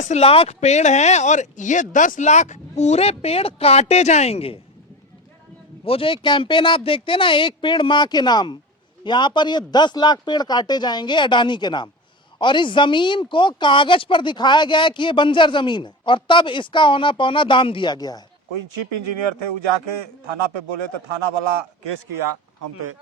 10 लाख पेड़ हैं और ये 10 लाख पूरे पेड़ काटे जाएंगे। वो जो एक कैंपेन आप देखते हैं ना, एक पेड़ माँ के नाम, यहाँ पर ये 10 लाख पेड़ काटे जाएंगे अडानी के नाम। और इस जमीन को कागज पर दिखाया गया है कि ये बंजर जमीन है और तब इसका होना पौना दाम दिया गया है। कोई चीफ इंजीनियर थे, वो जाके थाना पे बोले तो थाना वाला केस किया हम पे,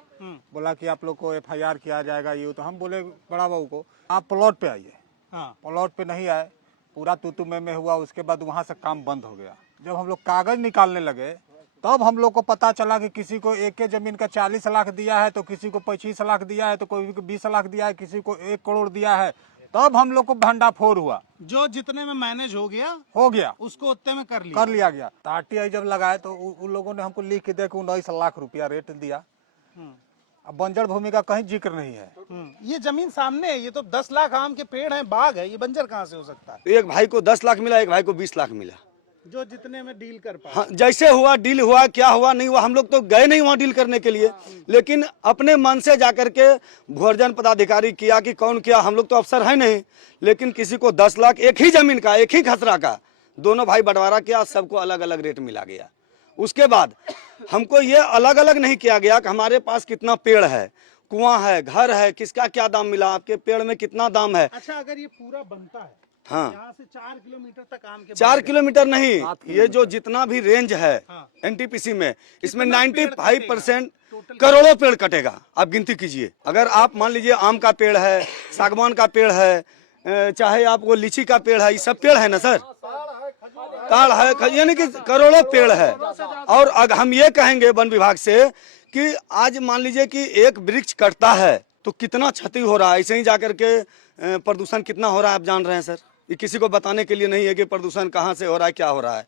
बोला कि आप लोग को FIR किया जाएगा। ये तो हम बोले बड़ा बहू को आप प्लॉट पे आइए। प्लॉट पे नहीं आए, पूरा तू में हुआ। उसके बाद वहाँ से काम बंद हो गया। जब हम लोग कागज निकालने लगे तब हम लोग को पता चला कि किसी को एक जमीन का 40 लाख दिया है, तो किसी को 25 लाख दिया है, तो कोई को 20 लाख दिया है, किसी को 1 करोड़ दिया है। तब हम लोग को भंडाफोड़ हुआ। जो जितने में मैनेज हो गया उसको उतने में कर लिया गया। तो RTI जब लगाए तो उन लोगों ने हमको लिख के दे के 19 लाख रुपया रेट दिया। अब बंजर भूमि का कहीं जिक्र नहीं है। ये जमीन सामने है, ये तो 10 लाख आम के पेड़ हैं, बाग है, ये बंजर कहाँ से हो सकता है? एक भाई को 10 लाख मिला, एक भाई को 20 लाख मिला। जो जितने में डील कर पाए। हाँ, जैसे हुआ डील हुआ, क्या हुआ नहीं हुआ, हम लोग तो गए नहीं वहाँ डील करने के लिए, लेकिन अपने मन से जाकर के भूर्जन पदाधिकारी किया कि कौन किया, हम लोग तो अफसर है नहीं, लेकिन किसी को 10 लाख एक ही जमीन का, एक ही खसरा का, दोनों भाई बंटवारा किया, सबको अलग अलग रेट मिला गया। उसके बाद हमको ये अलग अलग नहीं किया गया कि हमारे पास कितना पेड़ है, कुआं है, घर है, किसका क्या दाम मिला, आपके पेड़ में कितना दाम है। अच्छा, अगर ये पूरा बनता है, हाँ, यहाँ से 4 किलोमीटर तक आम के 4 किलोमीटर नहीं, ये जो जितना भी रेंज है NTPC में, इसमें 95% करोड़ों पेड़ कटेगा। आप गिनती कीजिए। अगर आप मान लीजिए आम का पेड़ है, सागवान का पेड़ है, चाहे आपको लीची का पेड़ है, ये सब पेड़ है ना सर, ताड़ है, यानी कि करोड़ों पेड़ है। और अगर हम ये कहेंगे वन विभाग से कि आज मान लीजिए कि एक वृक्ष कटता है तो कितना क्षति हो रहा है, ऐसे ही जाकर के प्रदूषण कितना हो रहा है आप जान रहे हैं सर। ये किसी को बताने के लिए नहीं है कि प्रदूषण कहाँ से हो रहा है, क्या हो रहा है।